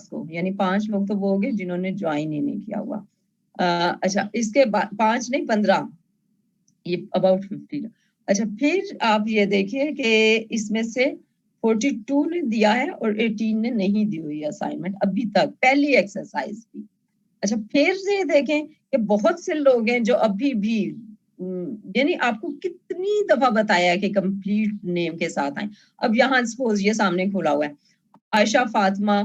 Class को, यानी 5 लोग तो वो हो गए जिन्होंने ज्वाइन ही नहीं किया हुआ। अच्छा, इसके बाद 5 नहीं 15, ये अबाउट 50। अच्छा, फिर आप ये देखिए कि इसमें से 42 ने दिया है और 18 ने नहीं दी हुई असाइनमेंट अभी तक, पहली एक्सरसाइज भी। अच्छा, फिर से देखें कि बहुत से लोग हैं जो अभी भी यानी आपको कितनी दफा बताया है कि कंप्लीट नेम के साथ आए। अब यहाँ सपोज ये सामने खुला हुआ है आयशा फातिमा,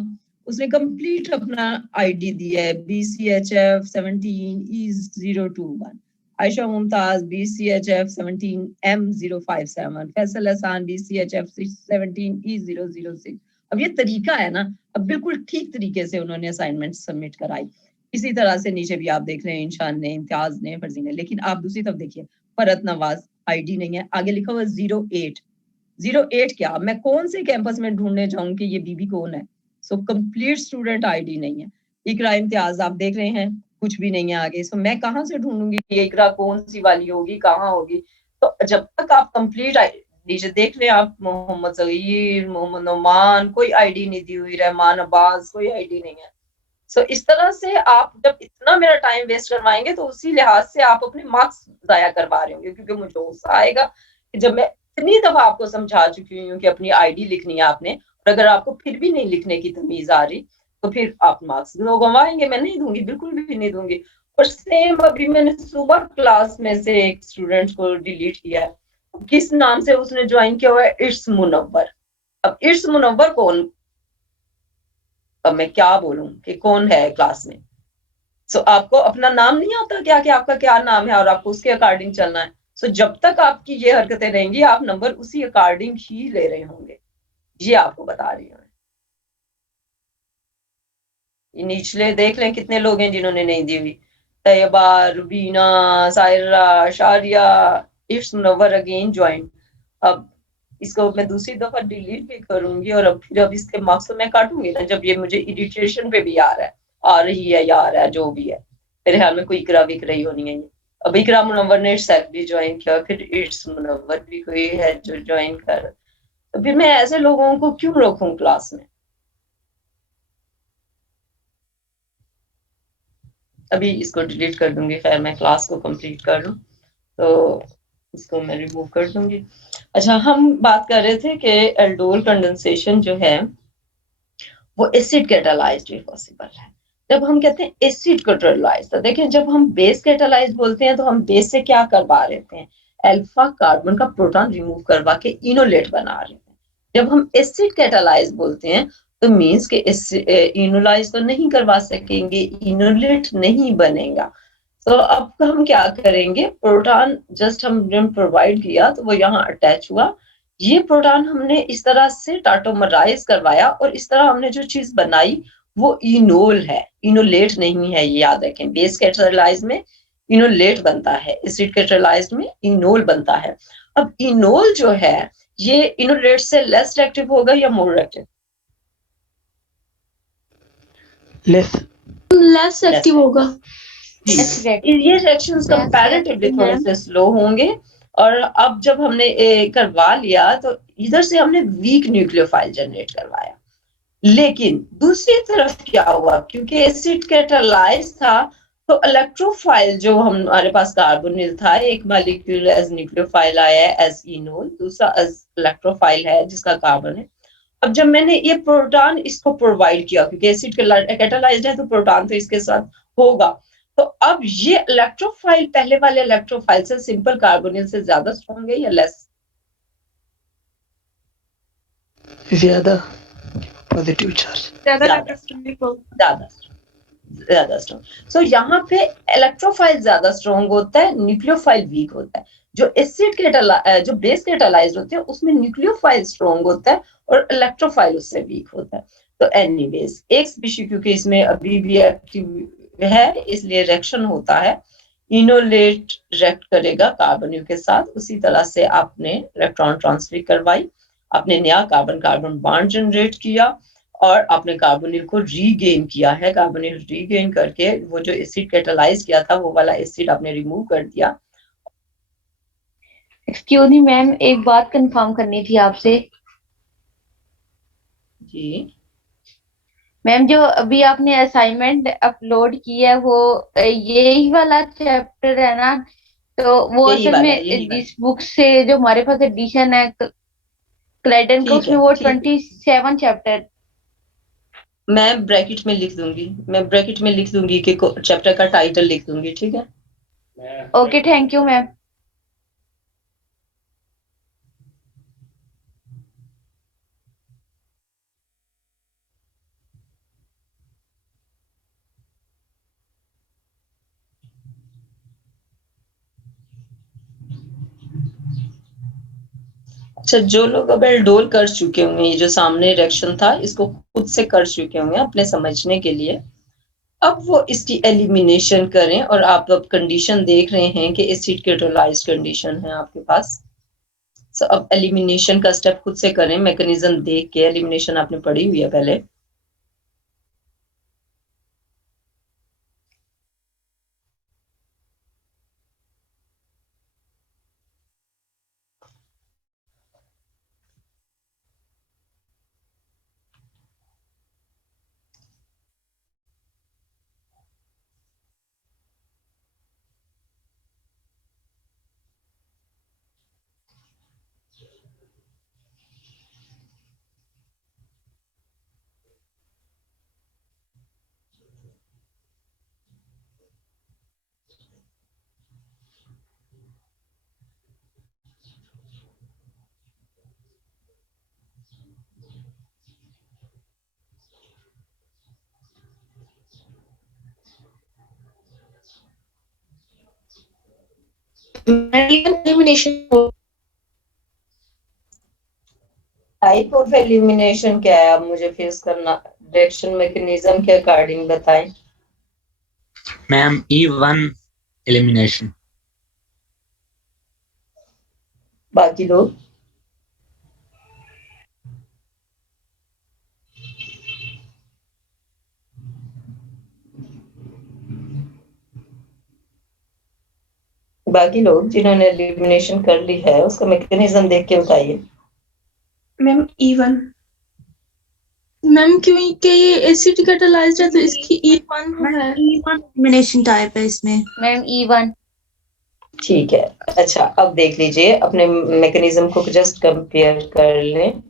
उसने कंप्लीट अपना आईडी दिया है BCHF 17E021। Ayesha Mumtaz BCHF 17M057, Faisal Hasan BCHF 17E006। अब ये तरीका है ना, अब बिल्कुल ठीक तरीके से उन्होंने असाइनमेंट सबमिट कराई। इसी तरह से नीचे भी आप देख रहे हैं इंशान ने, इम्तियाज ने, फरजीन ने। लेकिन आप दूसरी तरफ देखिए, फरत नवाज आईडी नहीं है, आगे लिखा हुआ 08। 08 क्या, मैं कौन से कैंपस में ढूंढने जाऊं कि ये बीबी कौन है? सो कंप्लीट स्टूडेंट आईडी नहीं है। इकरा इम्तियाज आप देख रहे हैं, कुछ भी नहीं है आगे। सो मैं कहाँ से ढूंढूंगी ये इकरा कौन सी वाली होगी, कहाँ होगी? तो जब तक आप कंप्लीट नीचे देख रहे हैं आप, मोहम्मद सगीर, मोहम्मद नोमान, कोई आईडी नहीं दी हुई, रहमान अब्बास, कोई आईडी नहीं है। सो इस तरह से आप जब इतना मेरा टाइम वेस्ट करवाएंगे तो उसी लिहाज से आप अपने मार्क्स जाया करवा रहे होंगे, क्योंकि मुझे गुस्सा आएगा कि जब मैं इतनी दफा आपको समझा चुकी हूँ कि अपनी आईडी लिखनी है आपने, और अगर आपको फिर भी नहीं लिखने की तमीज आ रही तो फिर आप मार्क्स गंवाएंगे। मैं नहीं दूंगी, बिल्कुल भी नहीं दूंगी। और सेम अभी मैंने सुबह क्लास में से एक स्टूडेंट को डिलीट किया है, किस नाम से उसने ज्वाइन किया हुआ है, इट्स मुनव्वर। अब इट्स मुनव्वर कौन, अब मैं क्या बोलूं कि कौन है क्लास में? सो आपको अपना नाम नहीं आता क्या कि आपका क्या नाम है और आपको उसके अकॉर्डिंग चलना है। सो जब तक आपकी ये हरकतें रहेंगी आप नंबर उसी अकॉर्डिंग ही ले रहे होंगे, ये आपको बता रही हूँ। निचले देख लें कितने लोग हैं जिन्होंने नहीं दी हुई, Taiyaba, Rubina, Saira, Sharia, it's Munawwar again join. अब इसको मैं दूसरी दफा डिलीट भी करूंगी और अब इसके मार्क्स तो मैं काटूंगी ना, जब ये मुझे इरिटेशन पे भी आ रही है या आ रहा है, जो भी है। मेरे ख्याल में कोई इकरा विक रही होनी है ये। अब इकरा मुनव्वर ने सेट भी ज्वाइन किया, फिर इट्स मुनव्वर भी कोई है जो ज्वाइन कर, तो फिर मैं ऐसे लोगों को क्यों रखूं क्लास में? अभी इसको डिलीट कर दूंगी, खैर मैं क्लास को कंप्लीट कर लूं तो इसको मैं रिमूव कर दूंगी। अच्छा, हम बात कर रहे थे कि एल्डोल कंडेंसेशन जो है वो एसिड कैटालाइज्ड भी पॉसिबल है। जब हम कहते हैं एसिड कैटालाइज्ड, तो देखें जब हम बेस कैटालाइज्ड बोलते हैं तो हम बेस से क्या करवा रहे थे, अल्फा कार्बन का प्रोटॉन रिमूव करवा के इनोलेट बना रहे थे। जब हम एसिड कैटालाइज्ड बोलते हैं तो मीन्स के इनोलाइज तो नहीं करवा सकेंगे, इनोलेट नहीं बनेगा। तो अब हम क्या करेंगे, प्रोटॉन जस्ट हमने प्रोवाइड किया तो वो यहाँ अटैच हुआ, ये प्रोटॉन हमने इस तरह से टाटोमराइज करवाया और इस तरह हमने जो चीज बनाई वो इनोल है, इनोलेट नहीं है। ये याद रखें, बेस कैटालाइज में इनोलेट बनता है, एसिड कैटालाइज में इनोल बनता है। अब इनोल जो है ये इनोलेट से लेस रिएक्टिव होगा या मोर रिएक्टिव? लेस एक्टिव होगा। ये रिएक्शंस कंपैरेटिवली थोड़े से स्लो होंगे। और अब जब हमने करवा लिया तो इधर से हमने वीक न्यूक्लियोफाइल जनरेट करवाया, लेकिन दूसरी तरफ क्या हुआ, क्योंकि एसिड कैटालाइज था तो इलेक्ट्रोफाइल जो हमारे पास कार्बोनिल था, एक मॉलिक्यूल एज न्यूक्लियोफाइल आया है एज इनोल, दूसरा एज इलेक्ट्रोफाइल है जिसका कार्बन है। अब जब मैंने ये प्रोटॉन इसको प्रोवाइड किया, क्योंकि एसिड कैटालाइज्ड है तो प्रोटॉन तो इसके साथ होगा, तो अब ये इलेक्ट्रोफाइल पहले वाले इलेक्ट्रोफाइल से सिंपल कार्बोनिल से ज्यादा स्ट्रॉन्ग है या लेस? ज्यादा पॉजिटिव चार्ज, ज्यादा स्ट्रॉन्ग। सो यहाँ पे इलेक्ट्रोफाइल ज्यादा स्ट्रॉन्ग होता है, न्यूक्लियोफाइल वीक होता है। जो एसिड जो बेस कैटालाइज्ड होते हैं उसमें न्यूक्लियोफाइल स्ट्रॉन्ग होता है और इलेक्ट्रोफाइल उससे वीक होता है। तो एनीवेज एक स्पीशीज क्योंकि इसमें अभी भी एक्टिव है इसलिए रिएक्शन होता है, इनोलेट रिएक्ट करेगा कार्बोनिल के साथ। उसी तरह से आपने इलेक्ट्रॉन ट्रांसफर करवाई, आपने नया कार्बन कार्बन बॉन्ड जनरेट किया और आपने कार्बोनिल को रीगेन किया है। कार्बोनिल रीगेन करके वो जो एसिड कैटालाइज किया था वो वाला एसिड आपने रिमूव कर दिया। एक्सक्यूज मी मैम, एक बात कंफर्म करनी थी आपसे जी मैम जो अभी आपने असाइनमेंट अपलोड की है वो यही वाला चैप्टर है ना? तो वो यही असल वाला है, यही में वाला। जिस बुक से जो हमारे पास एडिशन है क्लेडन का, ठीक उसमें है, वो ठीक है। 27 चैप्टर। मैं ब्रैकेट में लिख दूंगी, मैं ब्रैकेट में लिख दूंगी कि चैप्टर का टाइटल लिख दूंगी, ठीक है। Okay, thank you ma'am. अच्छा, जो लोग अब एल्डोल कर चुके होंगे, ये जो सामने रिएक्शन था इसको खुद से कर चुके होंगे अपने समझने के लिए, अब वो इसकी एलिमिनेशन करें। और आप अब कंडीशन देख रहे हैं कि एसिड केटोलाइज्ड कंडीशन है आपके पास। सो अब एलिमिनेशन का स्टेप खुद से करें, मैकेनिज्म देख के। एलिमिनेशन आपने पढ़ी हुई है पहले। एलिमिनेशन टाइप ऑफ एलिमिनेशन क्या है, अब मुझे फेस करना। रिएक्शन मैकेनिज्म के अकॉर्डिंग बताएं। Ma'am E1 elimination. बाकी लोग बाकी लोग जिन्होंने एलिमिनेशन कर ली है उसका मैकेनिज्म देख के बताइए। Ma'am E1। मैम क्योंकि ये एसिड कैटालाइज्ड है तो इसकी E1 है। E1 एलिमिनेशन टाइप है इसमें। Ma'am E1। ठीक है। अच्छा, अब देख लीजिए, अपने मैकेनिज्म को जस्ट कंपेयर कर लें।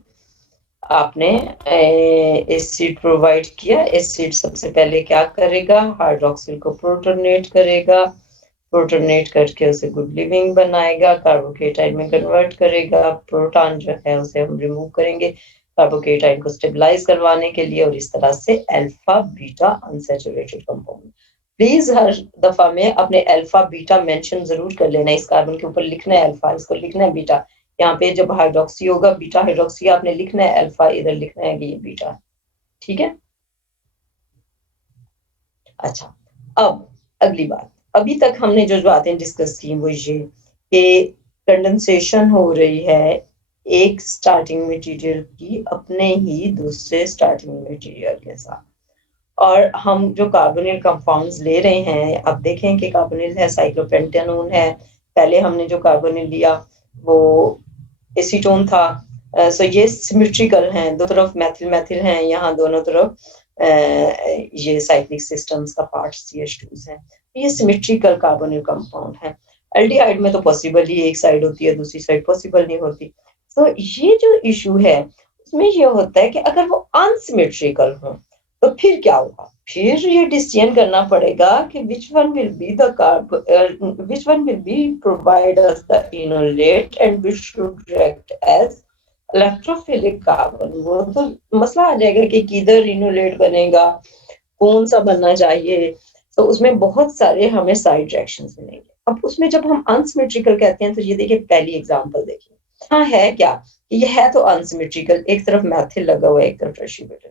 आपने एसिड प्रोवाइड किया। एसिड सबसे पहले क्या करेगा, हाइड्रोक्सिल को प्रोटोनेट करेगा। प्रोटोनेट करके उसे गुड लिविंग बनाएगा, कार्बोकेटाइन में कन्वर्ट करेगा। प्रोटॉन जो है उसे हम रिमूव करेंगे कार्बोकेटाइन को स्टेबलाइज करवाने के लिए, और इस तरह से alpha beta unsaturated compound. Please हर दफा में अपने अल्फा बीटा मेंशन जरूर कर लेना। इस कार्बन के ऊपर लिखना है अल्फा, इसको लिखना है बीटा। यहाँ पे जब हाइड्रोक्सी होगा, बीटा हाइड्रोक्सी आपने लिखना है अल्फा, इधर लिखना है कि ये बीटा। ठीक है। अच्छा, अब अगली बात। अभी तक हमने जो बातें डिस्कस की वो ये कि कंडेंसेशन हो रही है एक स्टार्टिंग मटेरियल की अपने ही दूसरे स्टार्टिंग मटेरियल के साथ, और हम जो कार्बोनिल कंपाउंड्स ले रहे हैं, अब देखें कि कार्बोनिल है, साइक्लोपेंटेनोन है। पहले हमने जो कार्बोनिल लिया वो एसीटोन था। सो ये सिमेट्रिकल हैं, दो तरफ मैथिल मैथिल हैं, यहाँ दोनों तरफ ये साइक्लिक सिस्टम्स का पार्ट CH2 है। ये सिमेट्रिकल कार्बोनिल कंपाउंड है। एल्डिहाइड में तो पॉसिबल ही एक साइड होती है, दूसरी साइड पॉसिबल नहीं होती। तो ये जो इशू है उसमें ये होता है कि अगर वो अनसिमेट्रिकल हो तो फिर क्या होगा, फिर ये डिसीजन करना पड़ेगा कि which one will be the which one will be provide us the inolate and which should react as electrophilic carbon. वो तो मसला आ जाएगा कि किधर इनोलेट बनेगा, कौन सा बनना चाहिए। तो उसमें बहुत सारे हमें साइड रिएक्शंस मिलेंगे। अब उसमें जब हम अनसिमेट्रिकल कहते हैं तो ये देखिए, पहली एग्जांपल देखिए। हाँ, है क्या, ये है तो अनसिमेट्रिकल, एक तरफ मैथिल लगा हुआ है, एक तरफ टर्शियरी,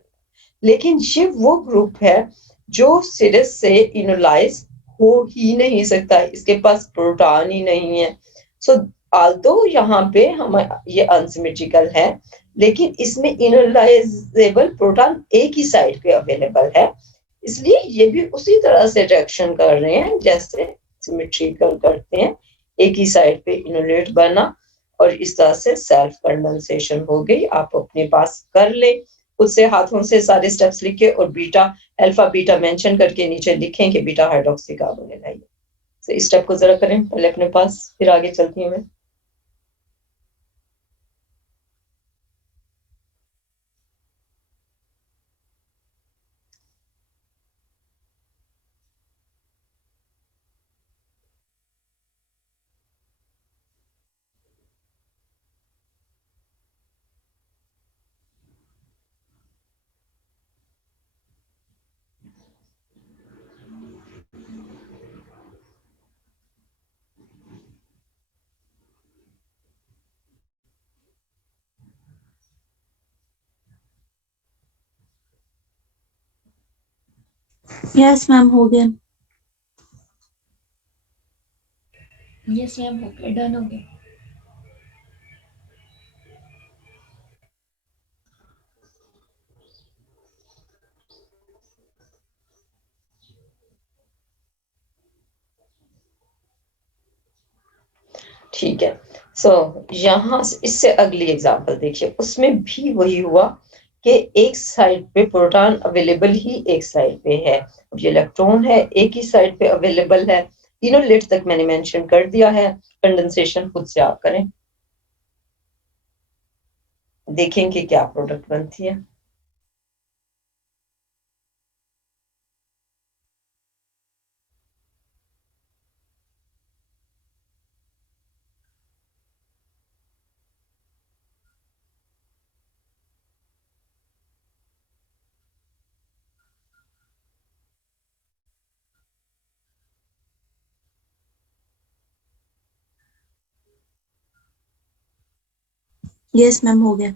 लेकिन ये वो ग्रुप है जो सिरस से इनोलाइज हो ही नहीं सकता, इसके पास प्रोटॉन ही नहीं है। सो आल्दो यहाँ पे हम ये अनसिमेट्रिकल है, लेकिन इसमें इनोलाइजेबल प्रोटॉन एक ही साइड पे अवेलेबल है, इसलिए ये भी उसी तरह से रिएक्शन कर रहे हैं जैसे सिमेट्रिकल करते हैं। एक ही साइड पे इनोलेट बना और इस तरह से सेल्फ कंडेंसेशन हो गई। आप अपने पास कर ले, उससे हाथों से सारे स्टेप्स लिखे और बीटा अल्फा बीटा मेंशन करके नीचे लिखें कि बीटा हाइड्रोक्सी कार्बोनिल है। तो इस स्टेप को जरा करें पहले अपने पास, फिर आगे चलती हूँ मैं। Yes, ma'am, हो गया. यस मैम हो गया, डन हो गया. ठीक है, सो यहाँ इससे अगली एग्जांपल देखिए, उसमें भी वही हुआ कि एक साइड पे प्रोटॉन अवेलेबल ही एक साइड पे है, अब ये इलेक्ट्रॉन है एक ही साइड पे अवेलेबल है, तीनों लेट तक मैंने मेंशन कर दिया है, कंडेंसेशन खुद से आप करें, देखें कि क्या प्रोडक्ट बनती है। Yes, ma'am, हो गया.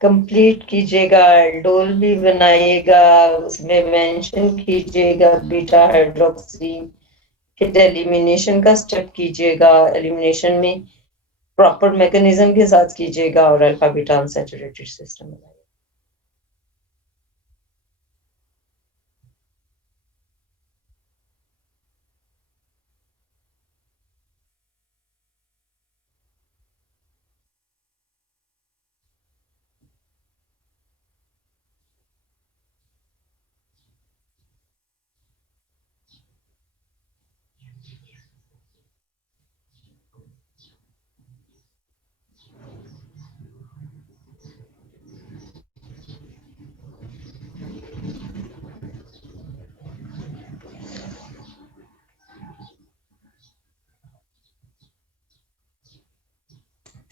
कंप्लीट कीजिएगा, डोल भी बनाइएगा, उसमें मेंशन कीजिएगा बीटा हाइड्रोक्सी, फिर एलिमिनेशन का स्टेप कीजिएगा, एलिमिनेशन में प्रॉपर मैकेनिज्म के साथ कीजिएगा और अल्फा बीटा अनसैचुरेटेड सिस्टम बनाइए।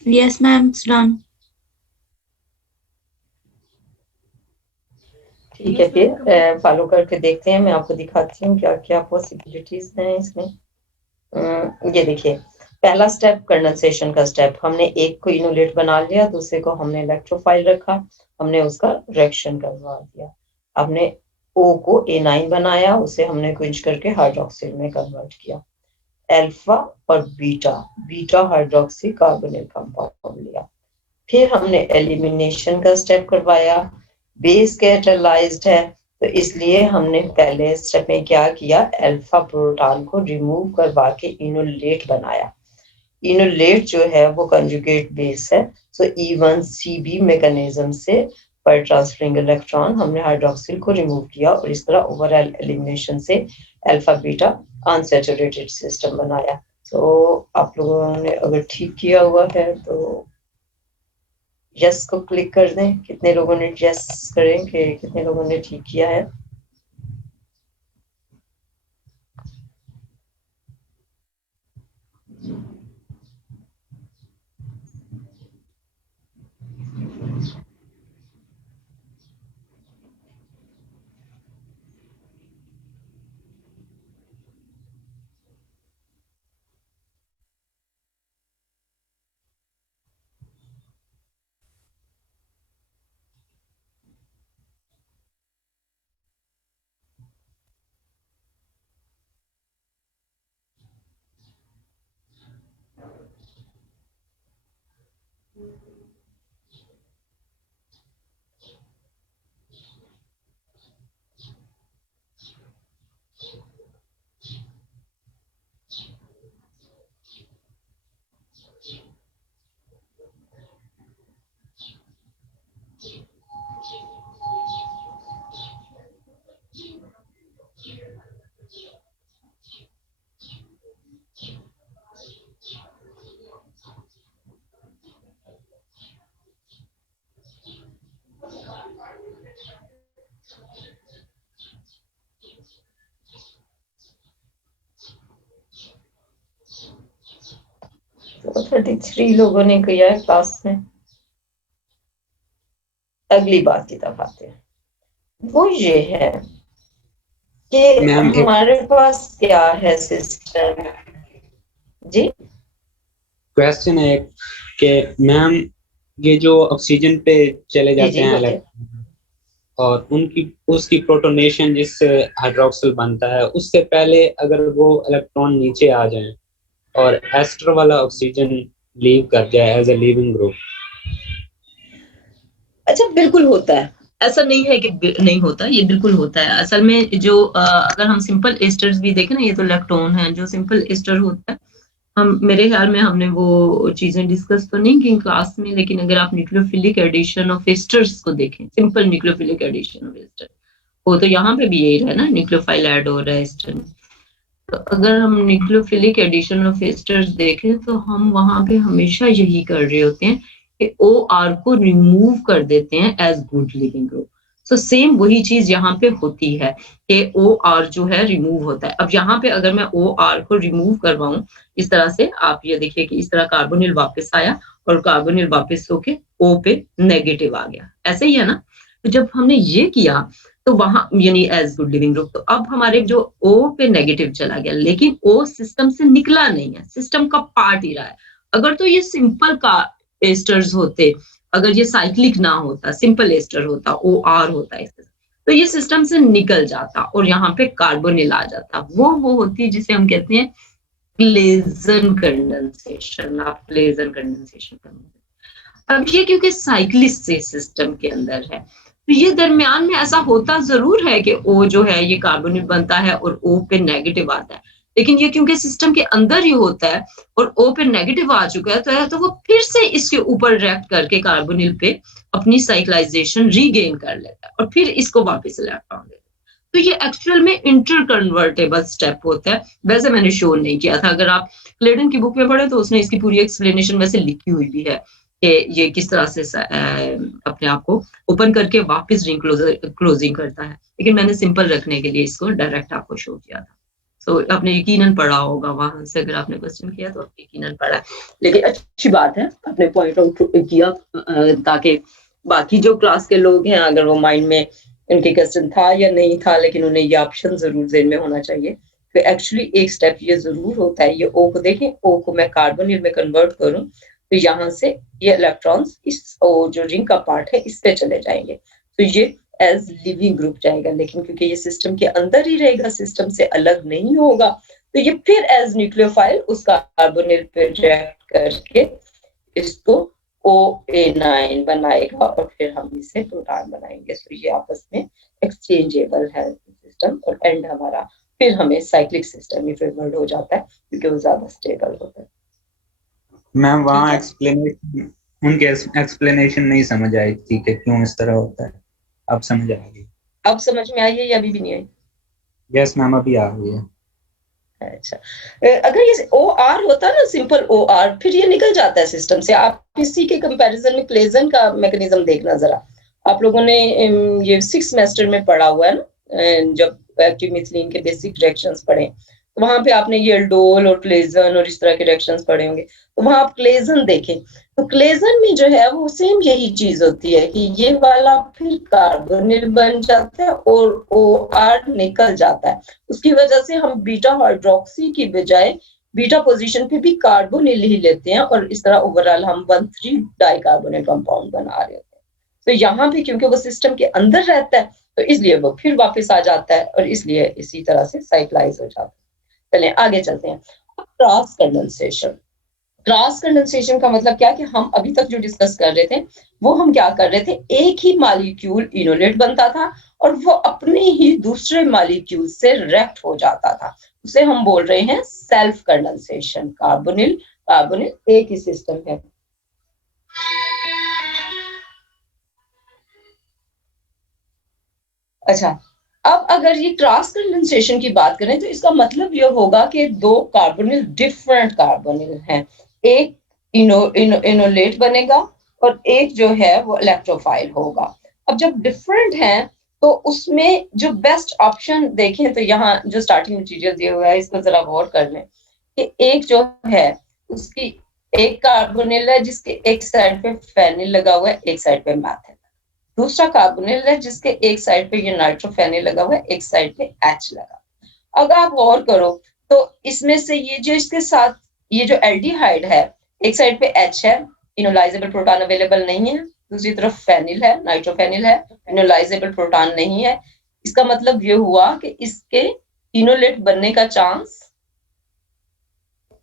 Yes, ma'am, it's done. ठीक है, फिर फॉलो करके देखते हैं, मैं आपको दिखाती हूँ क्या क्या पॉसिबिलिटीज हैं इसमें। ये देखिए, पहला स्टेप कंडेंसेशन का स्टेप, हमने एक को इनोलेट बना लिया, दूसरे को हमने इलेक्ट्रोफाइल रखा, हमने उसका रिएक्शन करवा दिया, हमने O को A9 बनाया, उसे हमने क्विंच करके हाइड्रोक्सिल में कन्वर्ट किया, अल्फा और beta, beta hydroxy carbonyl compound लिया, फिर हमने एलिमिनेशन का स्टेप करवाया, बेस कैटालाइज्ड है तो इसलिए हमने पहले स्टेप में क्या किया, अल्फा प्रोटॉन को रिमूव करवा के इनोलेट बनाया, इनोलेट जो है वो कंजुगेट बेस है, सो E1CB मैकेनिज्म से पर ट्रांसफरिंग इलेक्ट्रॉन हमने हाइड्रोक्सिल को रिमूव किया और इस तरह ओवरऑल एलिमिनेशन से अल्फा बीटा अनसैचुरेटेड सिस्टम बनाया। तो आप लोगों ने अगर ठीक किया हुआ है तो यस को क्लिक कर दें, कितने लोगों ने यस करें कि कितने लोगों ने ठीक किया है। 33 लोगों ने किया है क्लास में। अगली बात की तरफ आते हैं, वो ये है कि मैम एक हमारे पास क्या है सिस्टम। जी क्वेश्चन है कि मैम ये जो ऑक्सीजन पे चले जी जाते जी हैं बोलिए। इलेक्ट्रॉन और उसकी प्रोटोनेशन जिससे हाइड्रोक्सिल बनता है, उससे पहले अगर वो इलेक्ट्रॉन नीचे आ जाए और एस्टर वाला ऑक्सीजन लीव कर जाए एज ए लिविंग ग्रुप। अच्छा, बिल्कुल होता है, ऐसा नहीं है कि नहीं होता, ये बिल्कुल होता है। असल में जो अगर हम सिंपल एस्टर्स भी देखें ना, ये तो लैक्टोन है, जो सिंपल एस्टर होता है, हम मेरे ख्याल में हमने वो चीजें डिस्कस तो नहीं की क्लास में, लेकिन अगर आप न्यूक्लियोफिलिक एडिशन ऑफ एस्टर्स को देखें, simple nucleophilic addition of ester, वो तो यहाँ पे भी यही है ना, न्यूक्लियोफाइल ऐड हो रहा है एस्टर में। तो अगर हम न्यूक्लियोफिलिक एडिशन ऑफ एस्टर्स देखें तो हम वहां पे हमेशा यही कर रहे होते हैं कि ओ आर को रिमूव कर देते हैं as good leaving group. So same वही चीज यहाँ पे होती है कि ओ आर जो है रिमूव होता है। अब यहाँ पे अगर मैं ओ आर को रिमूव करवाऊं इस तरह से, आप ये देखिए कि इस तरह कार्बोनिल वापस आया और कार्बोनिल वापस होके ओ पे नेगेटिव आ गया, ऐसे ही है ना। तो जब हमने ये किया तो वहां यानी एज गुड लिविंग ग्रुप, तो अब हमारे जो ओ पे नेगेटिव चला गया, लेकिन ओ सिस्टम से निकला नहीं है, सिस्टम का पार्ट ही रहा है। अगर तो ये सिंपल का एस्टर्स होते, अगर ये साइक्लिक ना होता, सिंपल एस्टर होता, ओ आर होता है, तो ये सिस्टम से निकल जाता और यहाँ पे कार्बोनिल आ जाता। वो होती है जिसे हम कहते हैं क्लेजन कंडेंसेशन। आप क्लेजन कंडेंसेशन करेंगे। अब ये क्योंकि साइक्लिस्ट से सिस्टम के अंदर है, तो ये दरमियान में ऐसा होता जरूर है कि ओ जो है ये कार्बोनिल बनता है और ओ पे नेगेटिव आता है, लेकिन ये क्योंकि सिस्टम के अंदर ही होता है और ओ पे नेगेटिव आ चुका है, तो वो फिर से इसके ऊपर रिएक्ट करके कार्बोनिल पे अपनी साइक्लाइजेशन रीगेन कर लेता है और फिर इसको वापस इलेक्ट्रॉन देता है। तो ये एक्चुअल में इंटर कन्वर्टेबल स्टेप होता है। वैसे मैंने शो नहीं किया था, अगर आप क्लेडन की बुक में पढ़े तो उसने इसकी पूरी एक्सप्लेनेशन वैसे लिखी हुई भी है कि ये किस तरह से अपने आप को ओपन करके वापस रिंग क्लोजिंग करता है, लेकिन मैंने सिंपल रखने के लिए इसको डायरेक्ट आपको शो किया था। सो आपने यकीनन पढ़ा होगा वहां से, अगर आपने क्वेश्चन किया तो यकीनन पढ़ा है। लेकिन अच्छी बात है आपने पॉइंट आउट किया, ताकि बाकी जो क्लास के लोग हैं अगर वो माइंड में उनके क्वेश्चन था या नहीं था, लेकिन उन्हें ये ऑप्शन जरूर ज़हन में होना चाहिए। तो एक्चुअली एक स्टेप ये जरूर होता है, ये ओ को देखें, ओ को मैं कार्बोनिल में कन्वर्ट करूं तो यहाँ से ये इलेक्ट्रॉन्स इस जो रिंग का पार्ट है इस पे चले जाएंगे, तो ये एज लिविंग ग्रुप जाएगा। लेकिन क्योंकि ये सिस्टम के अंदर ही रहेगा, सिस्टम से अलग नहीं होगा, तो ये फिर एज न्यूक्लियोफाइल उसका कार्बोनिल पे रिएक्ट करके इसको OA9 बनाएगा और फिर हम इसे प्रोटॉन बनाएंगे। तो ये आपस में एक्सचेंजेबल है सिस्टम, और एंड हमारा फिर हमें साइक्लिक सिस्टम में फेवर्ड हो जाता है क्योंकि वो ज्यादा स्टेबल होता है। मैम वहाँ एक्सप्लेनेशन, उनके एक्सप्लेनेशन नहीं समझ आई थी कि क्यों इस तरह होता है। अब समझ आ गई। अब समझ में आई है या अभी भी नहीं आई? यस मैम, अभी आ गई है। अच्छा, अगर ये OR होता ना, सिंपल OR, फिर ये निकल जाता है सिस्टम से। आप इसी के कंपैरिजन में क्लेजन का मैकेनिज्म देखना जरा। आप लोगों ने ये 6th सेमेस्टर में पढ़ा हुआ है ना, जब एक्टिव मिथिलीन के बेसिक रिएक्शंस पढ़े, तो वहां पे आपने ये एल्डोल और क्लेजन और इस तरह के रिएक्शंस पढ़े होंगे। तो वहां आप क्लेजन देखें, तो क्लेजन में जो है वो सेम यही चीज होती है कि ये वाला फिर कार्बोनिल बन जाता है और OR निकल जाता है। उसकी वजह से हम बीटा हाइड्रोक्सी की बजाय बीटा पोजीशन पे भी कार्बोनिल ही लेते हैं और इस तरह ओवरऑल हम 1,3 डाइकार्बोनेट कंपाउंड बना रहे होते हैं। तो यहाँ भी क्योंकि वो सिस्टम के अंदर रहता है तो इसलिए वो फिर वापस आ जाता है और इसलिए इसी तरह से साइक्लाइज हो जाता है। चलिए आगे चलते हैं। Cross condensation. क्रॉस कंडेंसेशन का मतलब क्या, कि हम अभी तक जो डिस्कस कर रहे थे वो हम क्या कर रहे थे, एक ही मॉलिक्यूल इनोलेट बनता था और वो अपने ही दूसरे मॉलिक्यूल से रिएक्ट हो जाता था, उसे हम बोल रहे हैं सेल्फ कंडेंसेशन। कार्बोनिल कार्बोनिल एक ही सिस्टम है। अच्छा, अब अगर ये क्रॉस कंडेंसेशन की बात करें तो इसका मतलब ये होगा कि दो कार्बोनिल डिफरेंट कार्बोनिल हैं, एक इनोलेट बनेगा और एक जो है वो इलेक्ट्रोफाइल होगा। अब जब डिफरेंट हैं तो उसमें जो बेस्ट ऑप्शन देखें तो यहाँ जो स्टार्टिंग मटेरियल दिया हुआ है इसको जरा गौर कर लें कि एक जो है उसकी एक कार्बोनिल है जिसके एक साइड पे फेनिल लगा हुआ है, एक साइड पे मैथिल। दूसरा कार्बोनिल है जिसके एक साइड पे ये नाइट्रोफेनिल लगा हुआ है, एक साइड पे H लगा। अगर आप गौर करो तो इसमें से ये जो इसके साथ ये जो एल्डिहाइड है, एक साइड पे H है, इनोलाइजेबल प्रोटॉन अवेलेबल नहीं है, दूसरी तरफ फेनिल है, नाइट्रोफेनिल है, इनोलाइजेबल प्रोटॉन नहीं है। इसका मतलब ये हुआ कि इसके इनोलेट बनने का चांस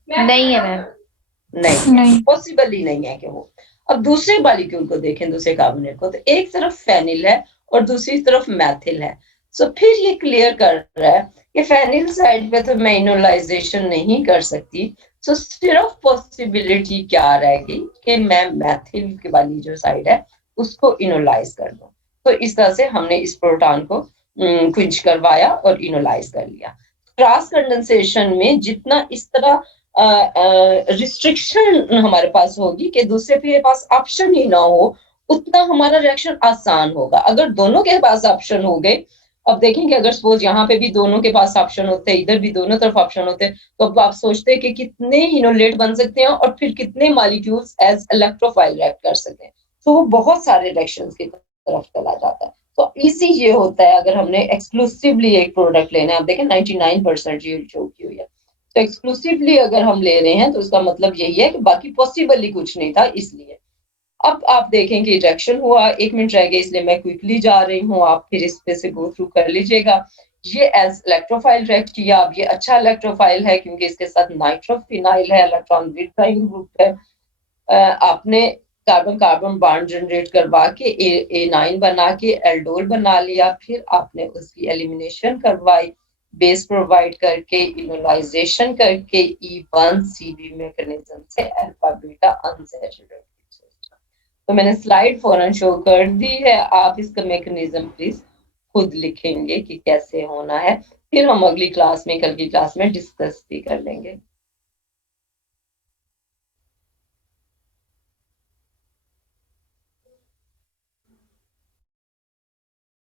नहीं है मैम। नहीं, पॉसिबल ही नहीं है कि वो। अब दूसरे मॉलिक्यूल को देखें, दूसरे कार्बोनेट को, तो एक तरफ फेनिल है और दूसरी तरफ मैथिल है। सो फिर ये क्लियर कर रहा है कि फेनिल साइड पे तो मैं इनोलाइजेशन नहीं कर सकती, सो सिर्फ पॉसिबिलिटी क्या रहेगी कि मैं मैथिल की वाली जो साइड है उसको इनोलाइज कर दूं। तो इस तरह से हमने इस प्रोटॉन को क्विंच करवाया और इनोलाइज कर लिया। क्रॉस कंडेंसेशन में जितना इस तरह रिस्ट्रिक्शन हमारे पास होगी कि दूसरे के पास ऑप्शन ही ना हो, उतना हमारा रिएक्शन आसान होगा। अगर दोनों के पास ऑप्शन हो गए, अब देखेंगे अगर सपोज यहाँ पे भी दोनों के पास ऑप्शन होते, इधर भी दोनों तरफ ऑप्शन होते, तो अब आप सोचते हैं कि कितने इनोलेट बन सकते हैं और फिर कितने मॉलिक्यूल्स एज इलेक्ट्रोफाइल रिएक्ट कर सकते हैं। तो वो बहुत सारे रिएक्शंस की तरफ चला जाता है। तो इसी ये होता है अगर हमने एक्सक्लूसिवली एक प्रोडक्ट लेना है। आप देखें 99% ये शो की हुई है। तो एक्सक्लूसिवली अगर हम ले रहे हैं तो उसका मतलब यही है कि बाकी पॉसिबल ही कुछ नहीं था, इसलिए। अब आप देखें कि रिएक्शन हुआ, 1 मिनट रह गया इसलिए मैं क्विकली जा रही हूँ, आप फिर इस पे से गो थ्रू कर लीजिएगा। ये एज इलेक्ट्रोफाइल रिएक्ट किया। अब ये अच्छा इलेक्ट्रोफाइल है क्योंकि इसके साथ नाइट्रोफिनाइल है, इलेक्ट्रॉन विड्रॉइंग ग्रुप है। आपने कार्बन कार्बन बॉन्ड जनरेट करवा के A9 बना के एल्डोल बना लिया, फिर आपने उसकी एलिमिनेशन करवाई, बेस प्रोवाइड करके, इनोलाइजेशन करके, E1CB मैकेनिज्म से अल्फा बीटा अनसैचुरेटेड। तो मैंने स्लाइड फौरन शो कर दी है, आप इसका मैकेनिज्म प्लीज खुद लिखेंगे कि कैसे होना है, फिर हम अगली क्लास में, कल की क्लास में डिस्कस भी कर लेंगे।